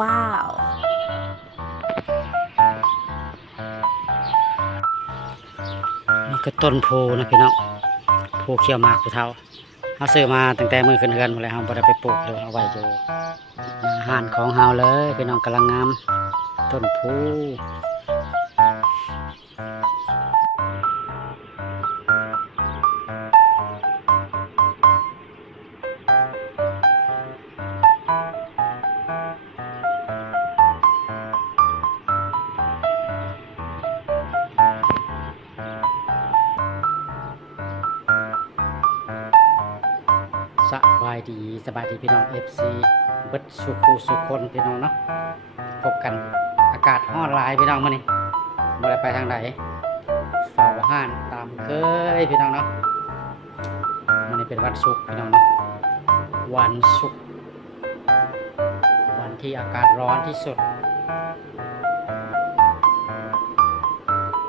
ว้าวนี่ก็ต้นโพนะพี่น้องโพเขียวหมากผู้เฒ่าเขาซื้อมาตั้งแต่มือขึ้นเฮือนหมดแล้วเขาบ่ได้ไปปลูกเลยเอาไว้อยู่อาหารของเฮาเลยพี่น้องกำลังงามต้นโพสบายดีพี่น้อง FC เบิดสุขุสุคนพี่น้องเนาะพบกันอากาศร้อนหลายพี่น้องมื้อนี้บ่ได้ไปทางใดเฝ้าห้านตามเคยพี่น้องเนาะมื้อนี้เป็นวันศุกร์พี่น้องเนาะวันศุกร์วันที่อากาศร้อนที่สุด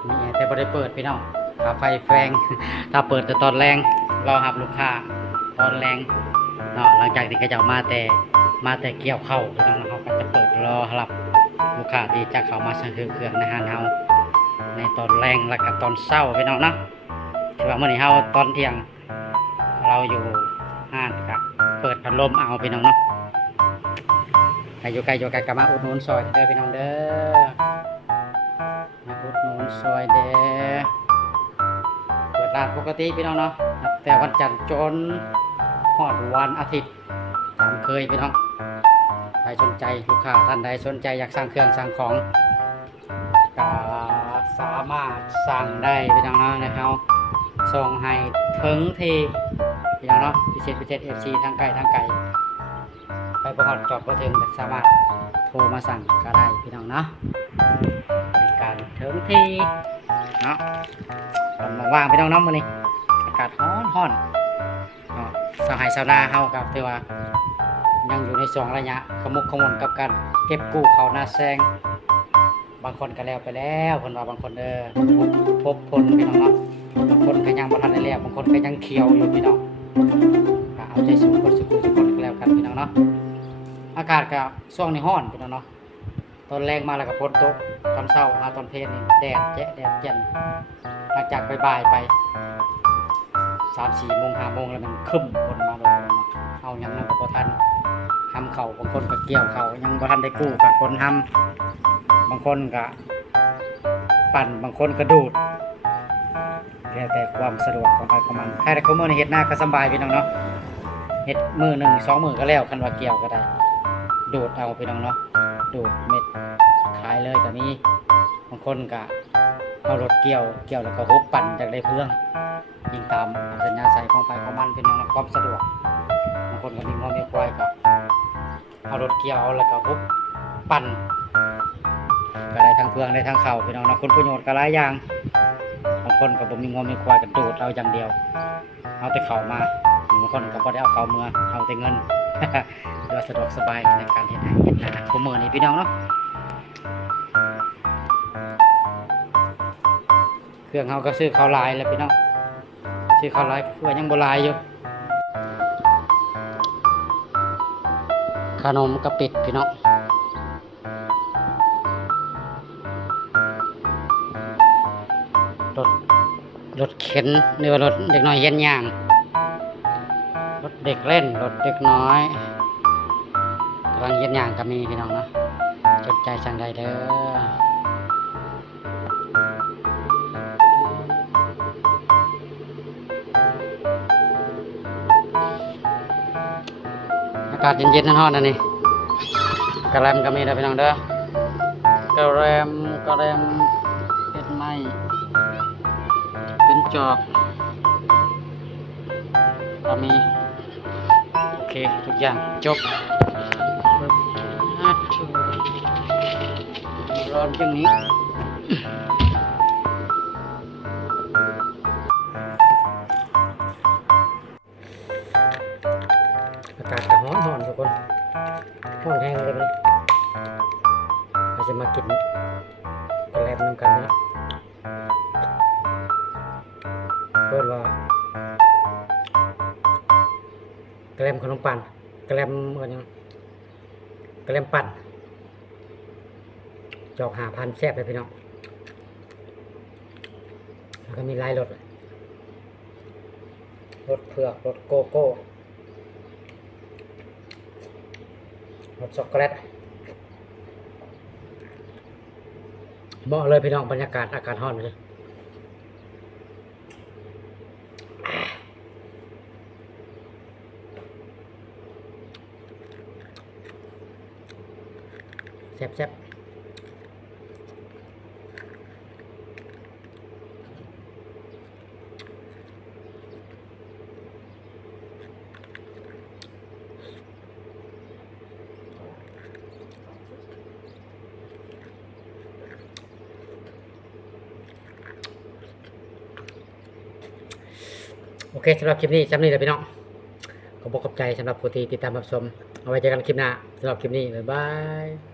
มีแอร์แต่บ่ได้เปิดพี่น้องถ้าไฟแฟงถ้าเปิดแต่ตอนแรงรอรับลูกค้าตอนแรงเนาะหลังจากที่เขาจะมาแต่เกี่ยวเข้าพี่น้องเขาก็จะเปิดรอรับลูกค้าที่จะเข้ามาสั่งเครื่องในห้างเฮาในตอนแรงและก็ตอนเช้าพี่น้องเนาะที่ว่ามื้อนี้เฮาตอนเที่ยงเราอยู่ห้างก็เปิดพัดลมเอาพี่น้องเนาะใครอยู่ไกลก็มาอุดหนุนซอยเด้อพี่น้องเด้อมาอุดหนุนซอยเด้อเปิดร้านปกติพี่น้องเนาะแต่วันจันทร์จนฮอดวันอาทิตย์ตามเคยพี่น้องใครสนใจลูกค้าท่านใดสนใจอยากสั่งเครื่องสั่งของก็สามารถสั่งได้พี่น้องเนาะนะครับส่งให้ถึงที่พี่น้องเนาะพิเศษ FC ทางไกลไปประกอบจอดบ่ถึงก็สามารถโทรมาสั่งก็ได้พี่น้องเนาะบริการถึงที่เนาะมาว่างพี่น้องเนาะมื้อนี้อากาศร้อนสหายชาวนาเฮากับที่ว่ายังอยู่ในช่วงระยะขมุกขมนกับการเก็บกู้เขาหน้าแซงบางคนก็แล้วไปแล้วเพิ่นว่าบางคนพบผลพี่น้องเนาะบางคนก็ยังบ่ทันได้แล้วบางคนก็ยังเขียวอยู่พี่น้องก็เอาใจสู้คนสุขก็แล้วกันพี่น้องเนาะอากาศก็ช่วงนี้ร้อนพี่น้องเนาะตอนแรงมาแล้วก็ฝนตกตอนเช้าตอนเพลนี่แดดแจ่มหลังจากบ่ายไป3-4 โมง 5 โมงแล้วมันคึมคนมาเลยเนาะเอายังนั่งก็บ่ทันทำเข่าบางคนก็เกี่ยวเข่ายังบ่ทันได้กู้กับคนทำบางคนก็ปั่นบางคนก็ดูดแล้วแต่ความสะดวกของใครของมันใครแต่คนมื้อนี้เฮ็ดหน้าก็สบายพี่น้องเนาะเฮ็ดมื้อ1 2 มื้อก็แล้วคันว่าเกี่ยวก็ได้ดูดเอาพี่น้องเนาะดูดเม็ดขายเลยก็มีบางคนก็เอารถเกี่ยวแล้วก็ฮุบปั่นจากได้เพื่องยิงตามสัญญาใส่ของไฟของมันเป็นความสะดวกบางคนก็มีงอมีควายก็เอารถเกี่ยวแล้วก็ฮุบปั่นก็ได้ทั้งเพื่องได้ทั้งเข่าพี่น้องนะคนประโยชน์ก็หลายอย่างบางคนก็บ่มีงอมีควายก็ดูดเอาอย่างเดียวเอาแต่เข่ามาบางคนก็บ่ได้เอาเข่าเมื่อเอาแต่เงิน เพื่อสะดวกสบายในการเฮ็ดนาคู่มื้อนี้พี่น้องเนาะเครื่องเฮาก็ซื้อข้าวลายแล้วพี่น้องซื้อข้าวลายเพื่อยังบ่ลายอยู่ขนมกระปิดพี่น้องรถเข็นหรือว่ารถเด็กน้อยเฮียนย่างรถเด็กเล่นรถเด็กน้อยกำลังเฮียนย่างก็มีพี่น้องเนาะสนใจสั่งได้เด้ออากาศเย็นๆร้อนๆนั่นนี่กระแลมก็มีนะพี่น้องเด้อกระแลมเป็นไม้เป็นจอกก็มีโอเคทุกอย่างจบร้อนจังนี้อากาศก็ร้อนทุกคนร้อนแห้งเลยเราจะมากินกระแลมน้ำกันนะเปิดว่า แกล้มขนมปังแกล้มอะไรยังแกล้มปั่นจอก5,000แซ่บเลยพี่น้องแล้วก็มีลายรสรสเผือกรสโกโก้รสช็อกโกแลตเหมาะเลยพี่น้องบรรยากาศอากาศร้อนเลยแซ่บโอเคสำหรับคลิปนี้จำนี้เลยพี่น้องขอบคุณขอบใจสำหรับผู้ที่ติดตามรับชมเอาไว้เจอกันคลิปหน้าสำหรับคลิปนี้บ๊ายบาย